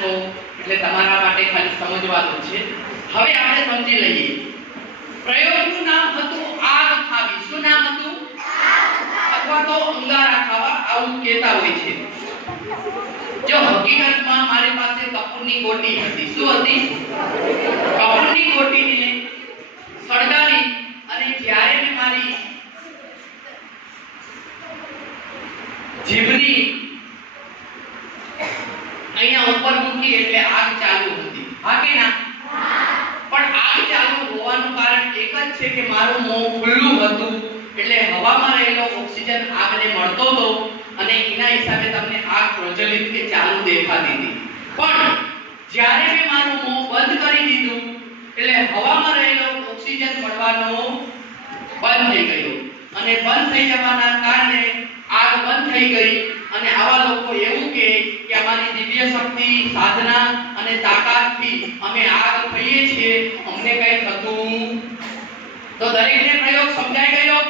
છો એટલે તમારા માટે ખાલી સમજવાનું છે. હવે આપણે સમજી લઈએ. પ્રયોગનું નામ હતું આગ ખાવી. શું નામ હતું? અથવા તો અંગારા ખાવા, આવું કહેતા હોય છે. જો હકીકતમાં મારી પાસે કપૂરની ગોટી હતી. શું હતી? કપૂરની ગોટીને સળગાવી અને જ્યારે મેં મારી જીભની અહીંયા ઉપર મૂકી એટલે આગ ચાલુ હતી. હા કે ના? પણ આગ ચાલુ હોવાનું કારણ એક જ છે કે મારું મોં ખુલ્લું હતું એટલે હવામાં રહેલો ઓક્સિજન આગને મળતો હતો અને એના હિસાબે તમને આગ પ્રજ્વલિત કે ચાલુ દેખાતી હતી. પણ જ્યારે મેં મારું મોં બંધ કરી દીધું એટલે હવામાં રહેલો ઓક્સિજન મળવાનો બંધ થઈ ગયો અને બંધ થઈ જવાના કારણે આગ બંધ થઈ ગઈ. અને આવા લોકો એવું કે અમારી દિવ્ય શક્તિ, સાધના અને તાકાતથી અમે આગ થઈએ છીએ, અમને કઈ થતું. તો દરેકને પ્રયોગ સમજાઈ ગયો?